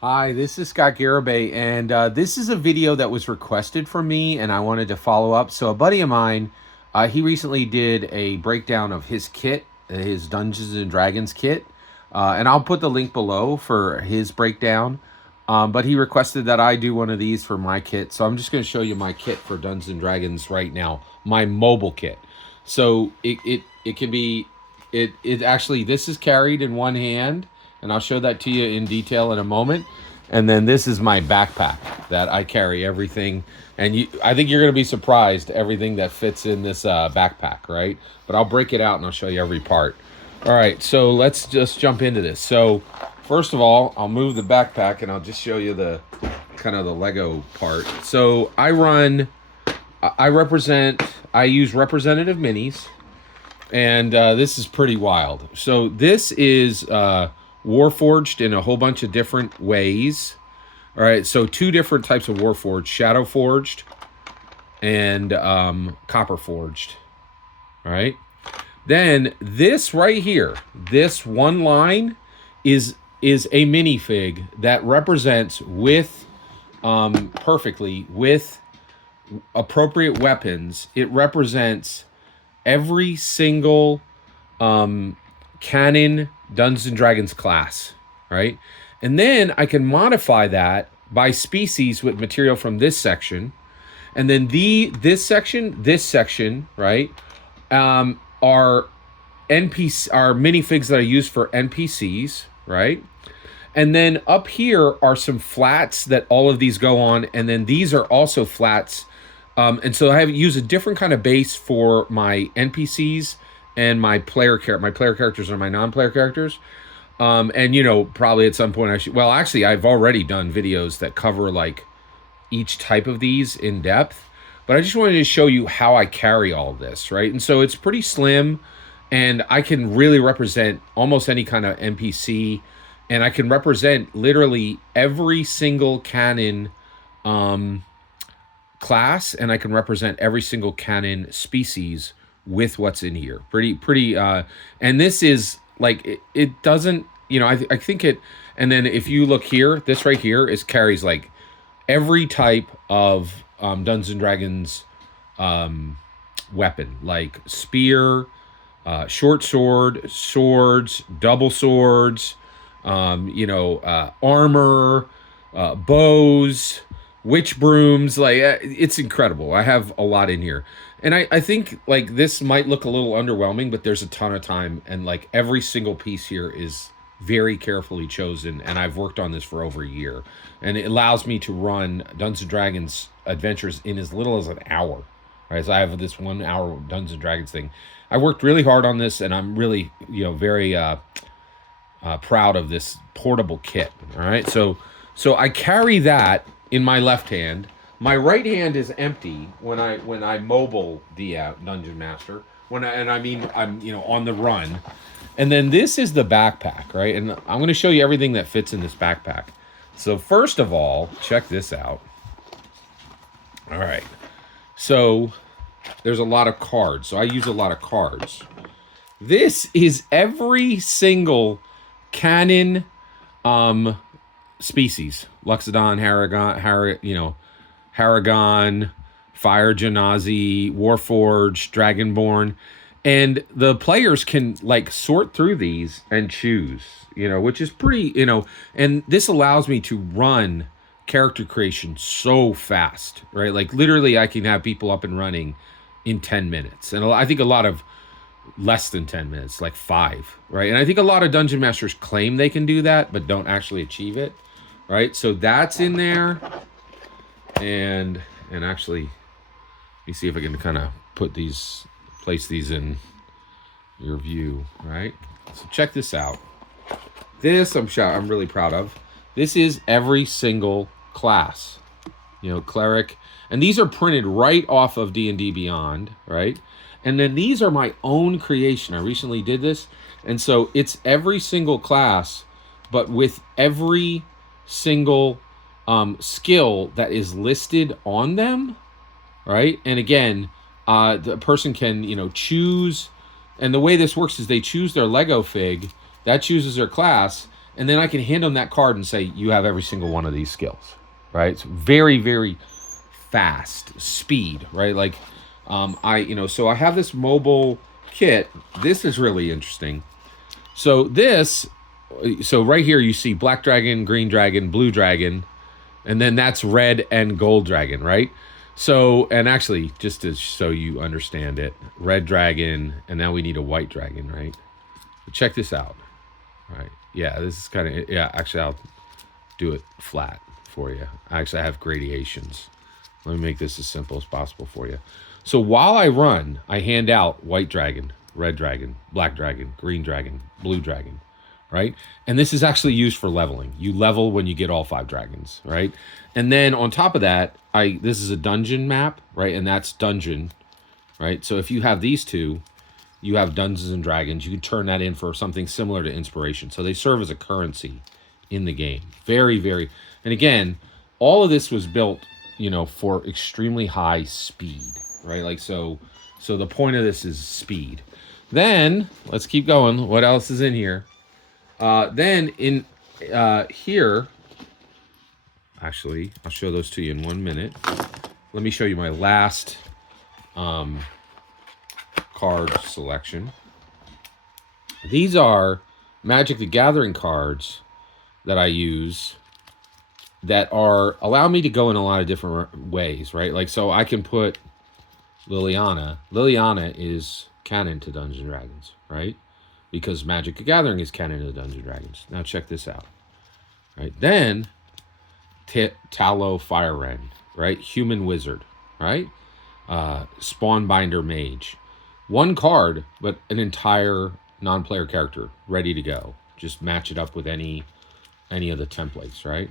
Hi, this is Scott Garibay, and this is a video that was requested from me, and I wanted to follow up. So, a buddy of mine, he recently did a breakdown of his kit, his Dungeons and Dragons kit, and I'll put the link below for his breakdown. But he requested that I do one of these for my kit, so I'm just going to show you my kit for Dungeons and Dragons right now, my mobile kit. So it can be it actually, this is carried in one hand, and I'll show that to you in detail in a moment. And then this is my backpack that I carry everything. And I think you're going to be surprised everything that fits in this backpack, right? But I'll break it out and I'll show you every part. All right, so let's just jump into this. So first of all, I'll move the backpack and I'll just show you the kind of the Lego part. So I use representative minis, and this is pretty wild. So this is Warforged in a whole bunch of different ways. All right, so two different types of Warforged: Shadow Forged and Copper Forged. All right. Then this right here, this one line is a minifig that represents with perfectly with appropriate weapons. It represents every single canon Dungeons and Dragons class, right? And then I can modify that by species with material from this section, and then this section, right, are minifigs that I use for NPCs, right? And then up here are some flats that all of these go on, and then these are also flats. And so I have use a different kind of base for my NPCs and my player characters are my non-player characters. And probably at some point I should. Well, actually, I've already done videos that cover like each type of these in depth, but I just wanted to show you how I carry all of this, right? And so it's pretty slim, and I can really represent almost any kind of NPC, and I can represent literally every single canon class, and I can represent every single canon species with what's in here. Pretty and this is like it doesn't, I think it. And then if you look here, this right here is carries like every type of Dungeons and Dragons weapon, like spear, short sword, swords, double swords, armor, bows, witch brooms. Like it's incredible. I have a lot in here. And I think like this might look a little underwhelming, but there's a ton of time, and like every single piece here is very carefully chosen, and I've worked on this for over a year, and it allows me to run Dungeons and Dragons adventures in as little as an hour. Right, so I have this 1 hour Dungeons and Dragons thing. I worked really hard on this, and I'm really very proud of this portable kit. All right, so I carry that in my left hand. My right hand is empty when I mobile the Dungeon Master. I'm on the run, and then this is the backpack, right? And I'm going to show you everything that fits in this backpack. So first of all, check this out. All right, so there's a lot of cards, so I use a lot of cards. This is every single canon species: Luxodon, Haragon, Fire Genasi, Warforged, Dragonborn. And the players can like sort through these and choose, which is pretty, and this allows me to run character creation so fast, right? Like literally I can have people up and running in 10 minutes. And I think a lot of less than 10 minutes, like 5, right? And I think a lot of dungeon masters claim they can do that, but don't actually achieve it, right? So that's in there. And actually, let me see if I can kind of place these in your view, right? So check this out. This I'm really proud of. This is every single class, cleric, and these are printed right off of D&D Beyond, right? And then these are my own creation. I recently did this, and so it's every single class, but with every single skill that is listed on them, right? And again, the person can choose, and the way this works is they choose their Lego fig that chooses their class, and then I can hand them that card and say, you have every single one of these skills, right? It's very, very fast speed, right? Like, so I have this mobile kit. This is really interesting. So right here you see black dragon, green dragon, blue dragon, and then that's red and gold dragon, right? So, and actually, just to so you understand it, red dragon, and now we need a white dragon, right? But check this out, right? Yeah, this is kind of, yeah, actually, I'll do it flat for you. Actually, I have gradations. Let me make this as simple as possible for you. So while I run, I hand out white dragon, red dragon, black dragon, green dragon, blue dragon, right? And this is actually used for leveling. You level when you get all 5 dragons, right? And then on top of that, this is a dungeon map, right? And that's dungeon, right? So if you have these two, you have Dungeons and Dragons. You can turn that in for something similar to inspiration. So they serve as a currency in the game. Very, very, and again, all of this was built, for extremely high speed, right? Like, so the point of this is speed. Then let's keep going. What else is in here? Then in here, actually, I'll show those to you in 1 minute. Let me show you my last card selection. These are Magic the Gathering cards that I use that allow me to go in a lot of different ways, right? Like, so I can put Liliana. Liliana is canon to Dungeons and Dragons, right? Because Magic the Gathering is canon to Dungeons and Dragons. Now check this out, right? Then Tallow Fire Wren, right? Human Wizard, right? Spawnbinder Mage. 1 card, but an entire non-player character ready to go. Just match it up with any of the templates, right?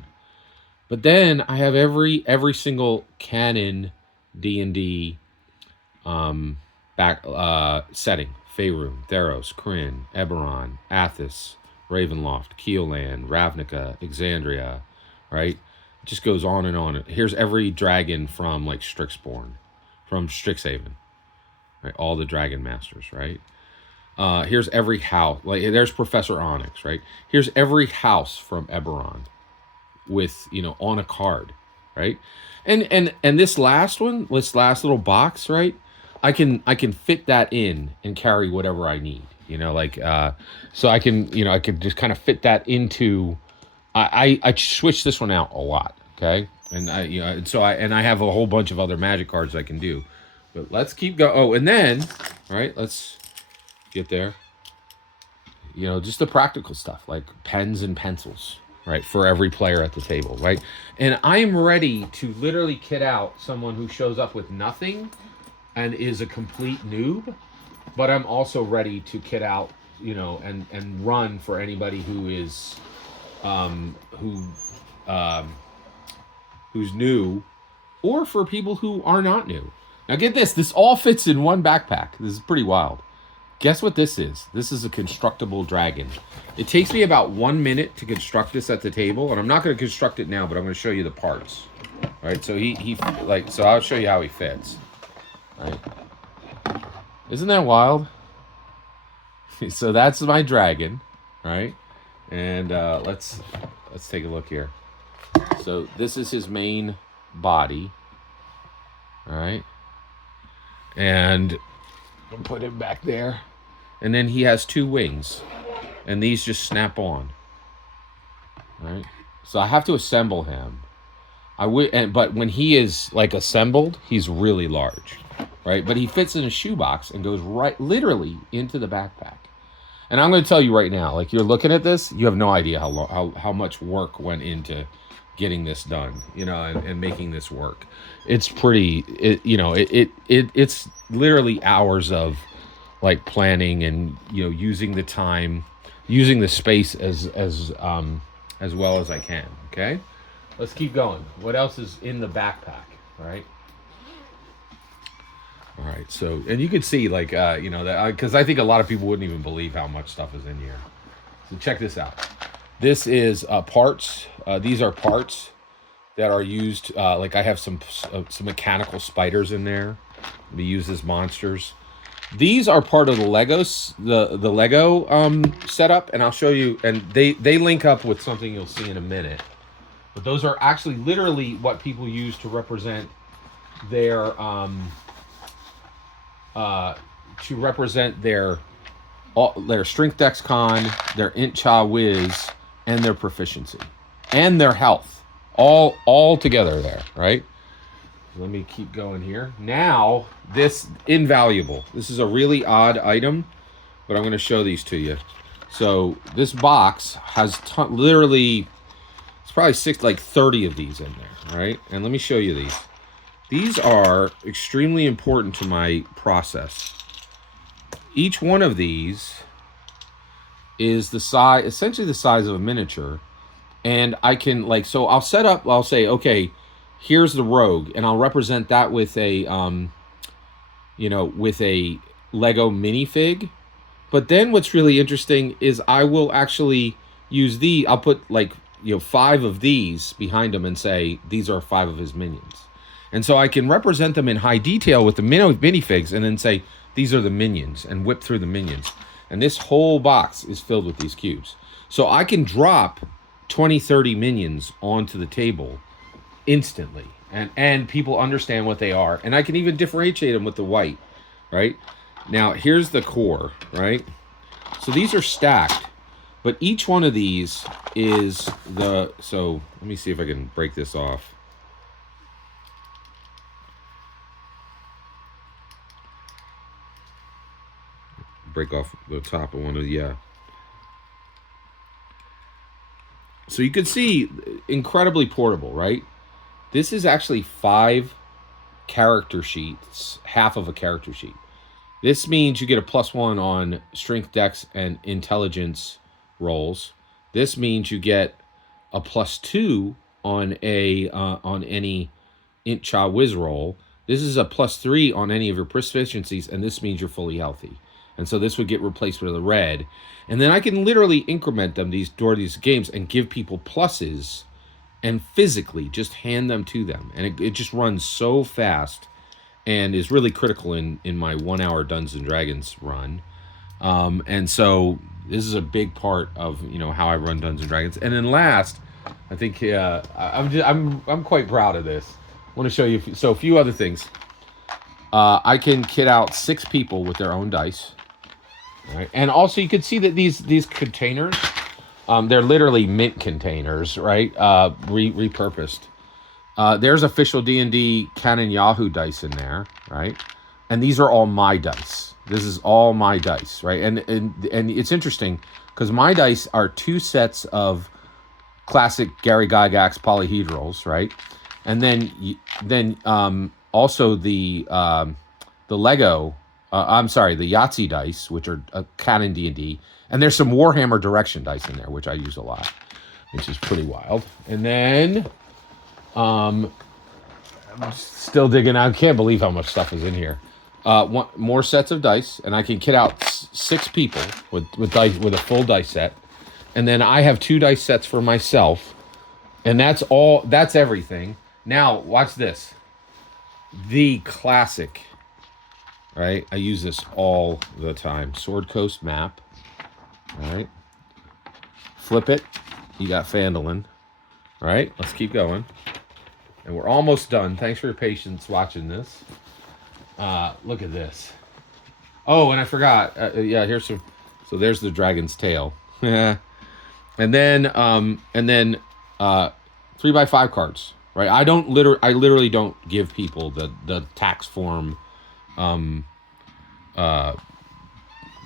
But then I have every single canon D&D setting. Faerun, Theros, Kryn, Eberron, Athos, Ravenloft, Keoland, Ravnica, Exandria, right? It just goes on and on. Here's every dragon from like Strixborn, from Strixhaven, right? All the dragon masters, right? Here's every house. Like, there's Professor Onyx, right? Here's every house from Eberron with, on a card, right? And this last one, this last little box, right? I can fit that in and carry whatever I need, so I can, I could just kind of fit that into, I switch this one out a lot. Okay. And I have a whole bunch of other Magic cards I can do, but let's keep going. Oh, and then, all right, let's get there. Just the practical stuff like pens and pencils, right? For every player at the table, right? And I am ready to literally kit out someone who shows up with nothing and is a complete noob, but I'm also ready to kit out, and run for anybody who is, who's new, or for people who are not new. Now get this, this all fits in one backpack. This is pretty wild. Guess what this is? This is a constructible dragon. It takes me about 1 minute to construct this at the table, and I'm not going to construct it now, but I'm going to show you the parts. All right, so so I'll show you how he fits. All right. Isn't that wild? So that's my dragon, right? And let's take a look here. So this is his main body, all right? And I'll put him back there. And then he has 2 wings, and these just snap on. All right? So I have to assemble him. But when he is like assembled, he's really large, right? But he fits in a shoebox and goes right, literally, into the backpack. And I'm going to tell you right now, like, you're looking at this, you have no idea how much work went into getting this done, and making this work. It's pretty, it's literally hours of like planning and, using the time, using the space as well as I can. Okay, let's keep going. What else is in the backpack? All right. All right. So, and you can see like, that, because I think a lot of people wouldn't even believe how much stuff is in here. So check this out. This is parts. These are parts that are used. Like I have some mechanical spiders in there. They use as monsters. These are part of the Legos, the Lego setup, and I'll show you. And they link up with something you'll see in a minute. But those are actually literally what people use to represent their to represent their strength dex con, their int cha whiz, and their proficiency, and their health, all together there, right? Let me keep going here. Now, this invaluable. This is a really odd item, but I'm going to show these to you. So this box has literally, it's probably 30 of these in there, right? And let me show you these. These are extremely important to my process. Each one of these is the size, essentially the size of a miniature. And I can so I'll set up, I'll say, okay, here's the rogue, and I'll represent that with a, with a Lego minifig. But then what's really interesting is I will actually use I'll put 5 of these behind them and say, these are 5 of his minions. And so I can represent them in high detail with the minifigs and then say, these are the minions, and whip through the minions. And this whole box is filled with these cubes. So I can drop 20, 30 minions onto the table instantly. And people understand what they are. And I can even differentiate them with the white, right? Now, here's the core, right? So these are stacked. But each one of these is so let me see if I can break this off. Break off the top of one of the, So you can see, incredibly portable, right? This is actually 5 character sheets, half of a character sheet. This means you get a +1 on strength, dex, and intelligence rolls. This means you get a +2 on on any int cha whiz roll. This is a +3 on any of your proficiencies, and this means you're fully healthy. And so this would get replaced with a red. And then I can literally increment them during these games and give people pluses and physically just hand them to them. And it just runs so fast and is really critical in my 1 hour Dungeons and Dragons run. And so this is a big part of how I run Dungeons and Dragons. And then last, I think I'm quite proud of this. I want to show you a few other things. I can kit out 6 people with their own dice. Right. And also you can see that these containers, they're literally mint containers, right? Repurposed. There's official D&D Canon Yahoo dice in there, right? And these are all my dice. This is all my dice, right? And it's interesting because my dice are 2 sets of classic Gary Gygax polyhedrals, right? And then also the Lego. The Yahtzee dice, which are canon D&D, and there's some Warhammer Direction dice in there, which I use a lot, which is pretty wild. And then, I'm still digging out. I can't believe how much stuff is in here. More sets of dice, and I can kit out 6 people with a full dice set, and then I have 2 dice sets for myself, and that's all. That's everything. Now, watch this. The classic. Right, I use this all the time. Sword Coast map. All right, flip it. You got Phandalin. All right, let's keep going. And we're almost done. Thanks for your patience watching this. Look at this. Oh, and I forgot. Here's some. So there's the dragon's tail. and then 3x5 cards. Right, I literally don't give people the tax form.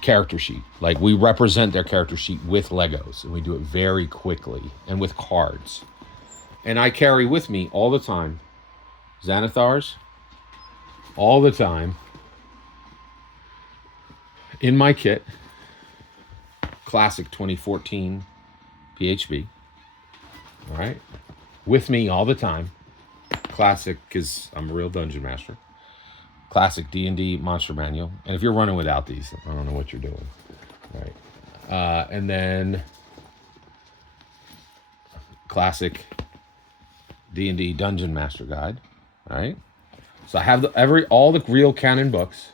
Character sheet. We represent their character sheet with Legos, and we do it very quickly and with cards. And I carry with me all the time Xanathars, all the time in my kit. Classic 2014 PHB. All right, with me all the time. Classic, because I'm a real dungeon master. Classic D&D Monster Manual. And if you're running without these, I don't know what you're doing. Right. And then classic D&D Dungeon Master Guide. All right. So I have all the real canon books.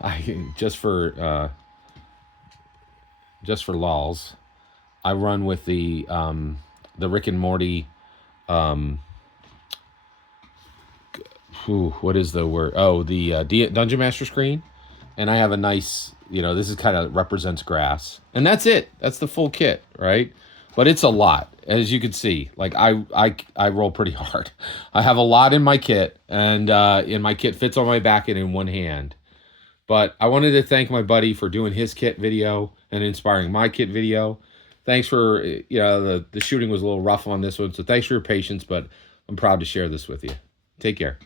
I just for lols, I run with the Rick and Morty. What is the word? Oh, the Dungeon Master screen, and I have a nice. This is kind of represents grass, and that's it. That's the full kit, right? But it's a lot, as you can see. Like I roll pretty hard. I have a lot in my kit, and my kit fits on my back and in one hand. But I wanted to thank my buddy for doing his kit video and inspiring my kit video. Thanks for, the shooting was a little rough on this one, so thanks for your patience, but I'm proud to share this with you. Take care.